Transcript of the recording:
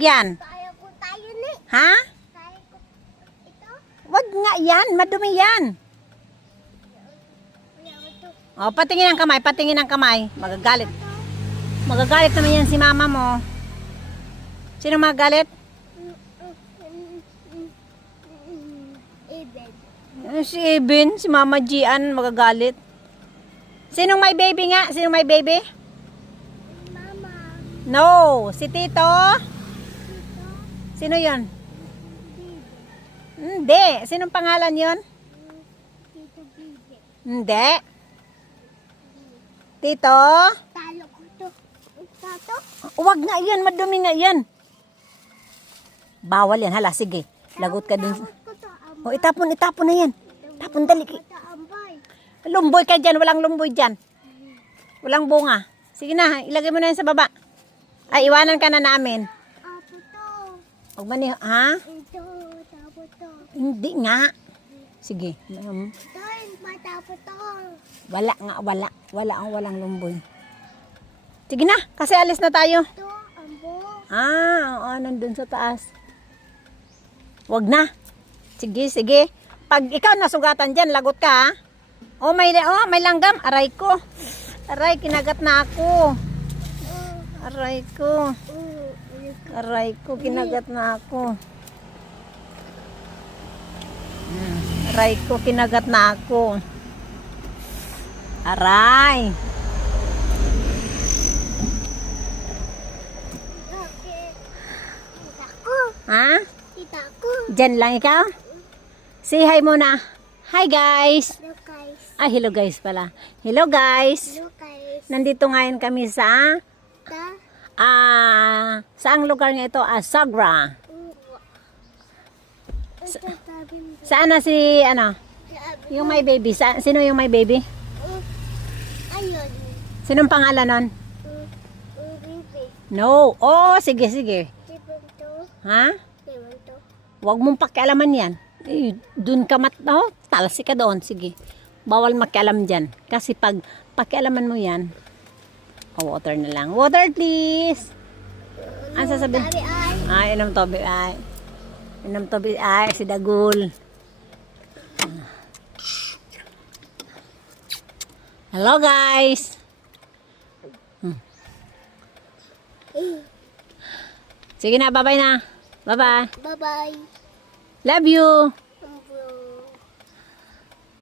Yan. Kaya ko tayo ni. Ha? Kaya ko ito. Wag nga yan. Madumi yan. Kaya ko ito. O, patingin ang kamay. Patingin ang kamay. Magagalit. Magagalit naman yan si mama mo. Sino magagalit? Even. Si Eben. Si Mama Gian. Magagalit. Sinong may baby nga? Sinong may baby? Mama. No. Si Tito. Ito. Sino yon? Bibi. Hindi. Sinong pangalan yon? Tito Bibi. Hindi. Tito? Talo ko to. Tato. Huwag nga yan. Madumi nga yan. Bawal yan. Hala, sige. Lagot ka dun. Tawag ko to. O, itapon na yan. Tapon, dali. Ito ambay. Lumboy ka dyan. Walang lumboy dyan. Walang bunga. Sige na. Ilagay mo na yan sa baba. Ay, iwanan ka na namin. Apo to. Huwag mani, ha? Ito. Tapo to. Hindi nga. Sige. Ito. Matapo to. Wala nga. Walang lumboy. Sige na. Kasi alis na tayo. Ito. Ambo. Oo. Nandun sa taas. Wag na. Sige. Pag ikaw nasugatan dyan, lagot ka, ha? May langgam. Aray ko. Aray, kinagat na ako. Aray ko, kinagat na ako. Aray ko, kinagat na ako. Aray. Okay. Tita ko. Ha? Tita ko. Dyan lang ikaw? Say hi muna. Hi guys. Hello guys. Hello guys pala. Hello guys. Hello guys. Nandito ngayon kami sa saang lugar nga ito? Sagra. Saan na si yung may baby? Sino yung may baby? Ayun. Sinong pangalan nun? Bibi. No. Sige. Tipunto. Ha? Tipunto. Huwag mong pakialaman yan. Dun ka talsi ka doon. Sige. Bawal makialam dyan. Kasi pag pakialaman mo yan, water na lang. Water please. Ano sasabihin? Inom tobi ay. Inom tobi ay. Si Dagul. Hello guys. Sige na. Bye-bye na. Bye-bye. Bye-bye. Love you.